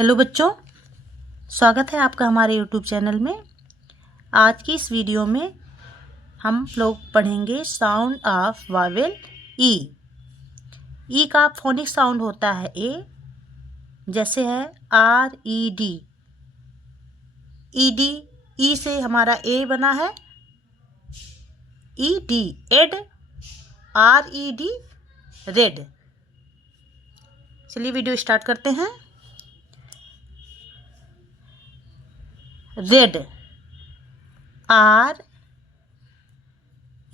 Hello बच्चों, स्वागत है आपका हमारे यूट्यूब चैनल में। आज की इस वीडियो में हम लोग पढ़ेंगे sound of vowel E. E का फोनिक साउंड होता है ए, जैसे है R E D. E D, E से हमारा ए बना है, E D ed, R E D red. चलिए वीडियो स्टार्ट करते हैं। Red, R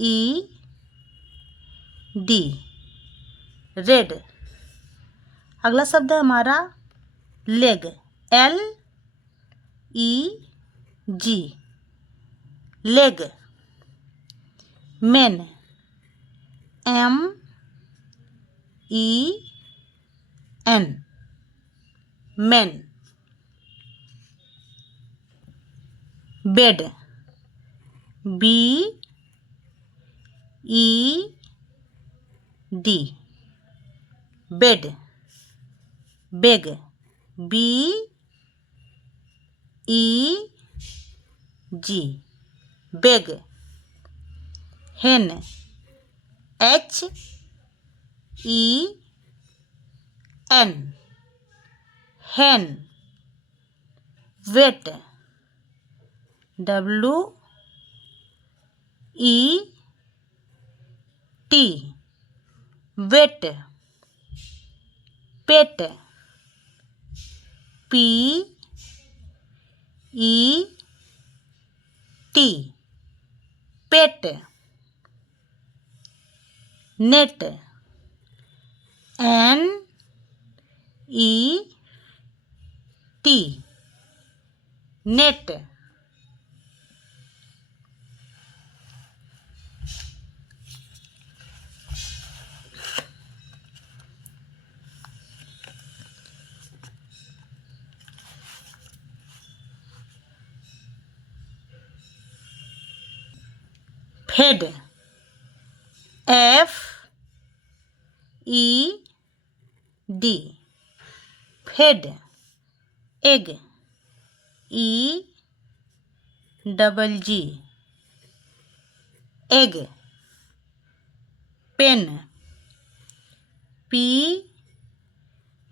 E D, red. अगला शब्द है हमारा leg, L E G, leg. Men, M E N, men. Bed, B E D, bed. Beg, B E G, beg. हेन, H E N, hen. Wait, W E T, wet. Pet, P E T, pet. Net, N E T, net. Fed, F E D, fed. Egg, E double G, egg. Pen, P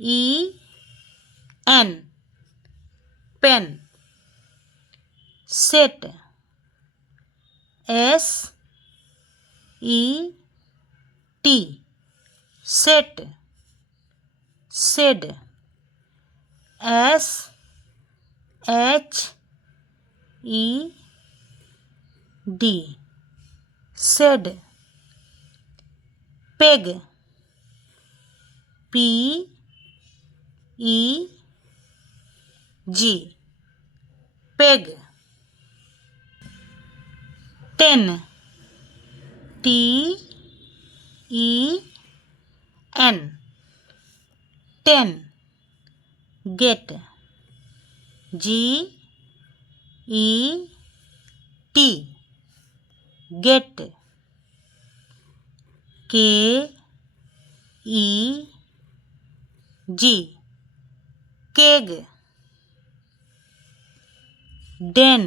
E N, pen. Set, S E T, set. Shed, S H E D, shed. Peg, P E G, peg. Ten, T E N, ten. Get, G E T, get. K E G, keg. Den,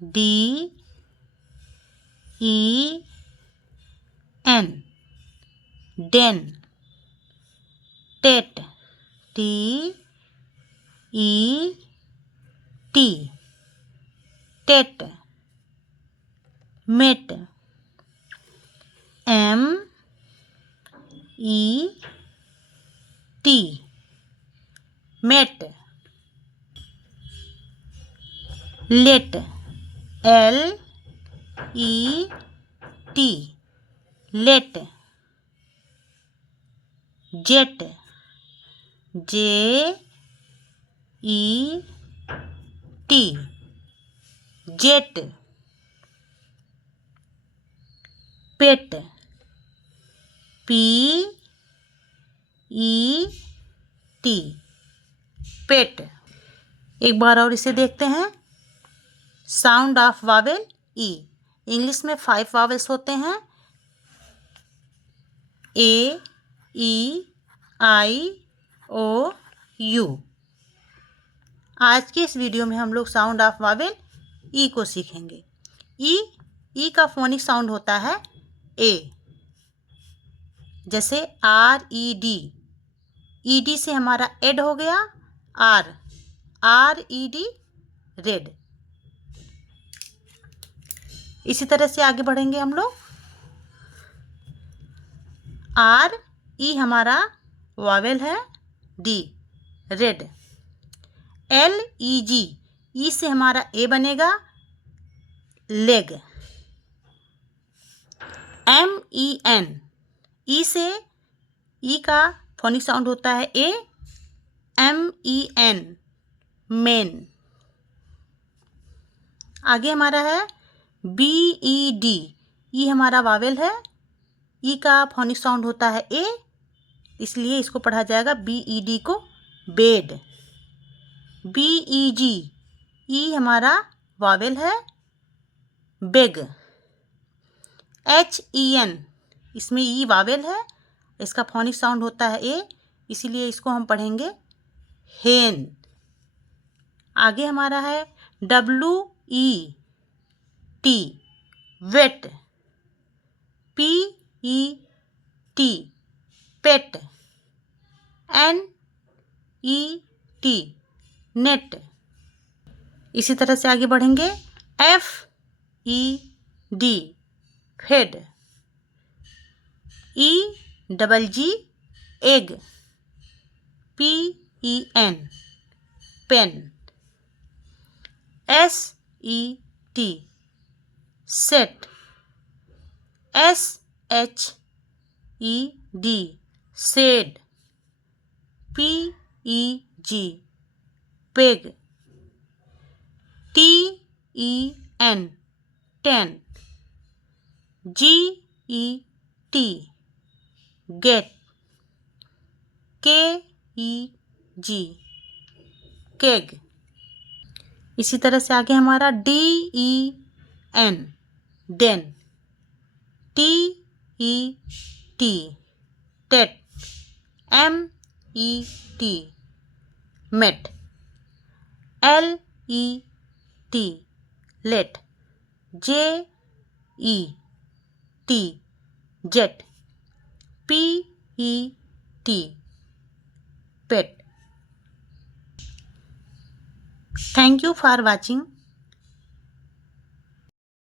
D E N, den. TET, T E T, tet. Met, M E T, met. Let, L E T, let. Jet, J E T, jet. Pet, P E T, pet. एक बार और इसे देखते हैं। Sound of vowel E. English में 5 vowels होते हैं, ए, ई, आई, ओ, you. आज के इस वीडियो में हम लोग साउंड ऑफ वावेल ई को सीखेंगे। ई का फोनिक साउंड होता है ए, जैसे RED। ED से हमारा एड हो गया RED, रेड। इसी तरह से आगे बढ़ेंगे हम लोग। RE हमारा वावेल है D, रेड। LEG, ई से हमारा ए बनेगा लेग। MEN, ई से ई का फोनिक साउंड होता है ए, MEN, मेन। आगे हमारा है BED, ई हमारा वावेल है, ई का फोनिक साउंड होता है ए, इसलिए इसको पढ़ा जाएगा BED को बेड। BEG, ई हमारा वावेल है बेग। HEN, इसमें ई वावेल है, इसका फोनिक साउंड होता है ए, इसीलिए इसको हम पढ़ेंगे हेन। आगे हमारा है WET, wet. PET, pet. NET, net. इसी तरह से आगे बढ़ेंगे। FED, fed. EGG, egg. PEN, pen. SET, set. SHED, shed. PEG, peg. TEN, ten. GET, get. KEG, keg. इसी तरह से आगे हमारा DEN, den. TET, tet. MET, met. LET, let. JET, jet. PET, pet. Thank you for watching.